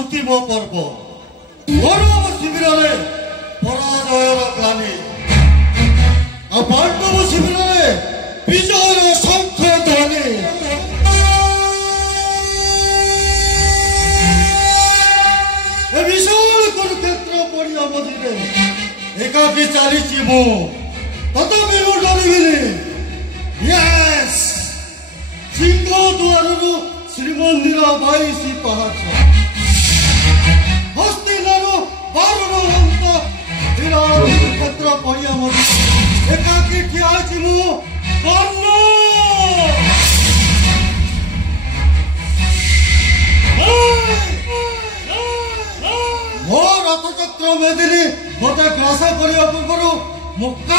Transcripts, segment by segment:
अंतिम पर्व गौरव शिविर में पराजयर ग्लानी और पांडव शिविर में विजय शंख ध्वनि विशाल कुरुक्षेत्र पड़िया मझे एकाकी चली मु तथापि मु डरबिनी यस सिंह द्वार श्रीमंदिर 22 पहाड़ हस्तिनार 12 अंत विराट कुरुक्षेत्र पड़िया मझे एकाकी ठिया मु कर्ण मो रथचक्र मेदिनी मत ग्रास करने पूर्व मुक्ति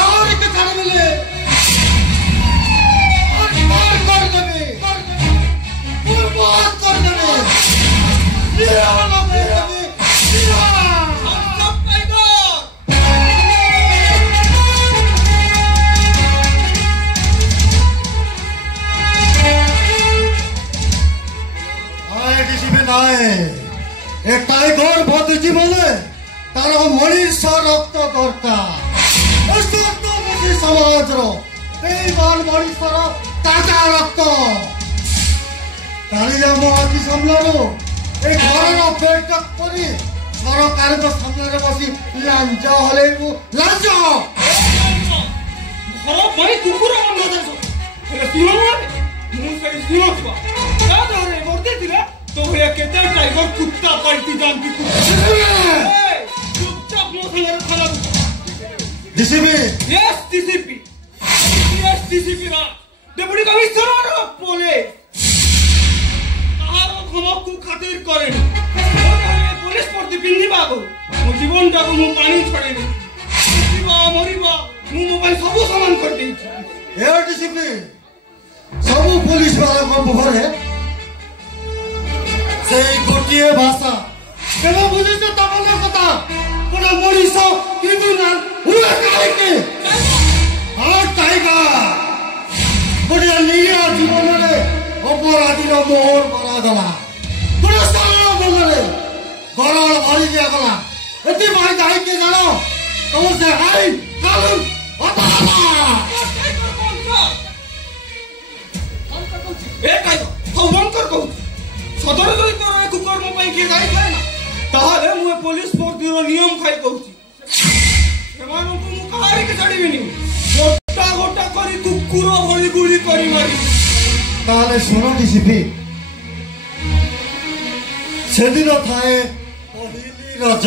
छाड़देले टाइगर बदुची बोले तार मनीष रक्त दरकार समाज मनीष ताजा रक्त कालिया मो आखि सामने घर बैठक कर सरकार सामने बसी लांच हलैबू लांच घर कुकुर तो केते टाइगर कुत्ता पलटी जानती चुपचाप मो संगे खाना डीसीपी यस डीसीपी रा डेप्यूटी कमिश्नर पुलिस तारो खमकु खातिर करे पुलिस प्रति पिंदी बाबू मो जीवन टाको मो पानी छड़ेनी मरिबा मो मोबाइल सब सामान कर देछि ए डीसीपी सब पुलिस वाला को मुहर है गोटे भाषा केना बुझे तमना कथा कोना मनीष क्रिमिनल हुए काहे टाइगर गोटे निया जीवन रे अपराधी मोहर बना गला गोटे सरल मन रे गरल भरी दिया गला एति भाई जाई के जानो तुम से आईन कानून बताना ए टाइगर तो बंकर कहू सदर दरिद्र कुकर मो पई के जाई थाए ना ताले मु पुलिस फोर्स नियम खाई कहूची एमानो को मु कहारी के छड़ीबिनी गोटा गोटा करी कुकुर भली गुली करी मारी ताले सुनो डीसीपी सेदिन थाए पहिली रज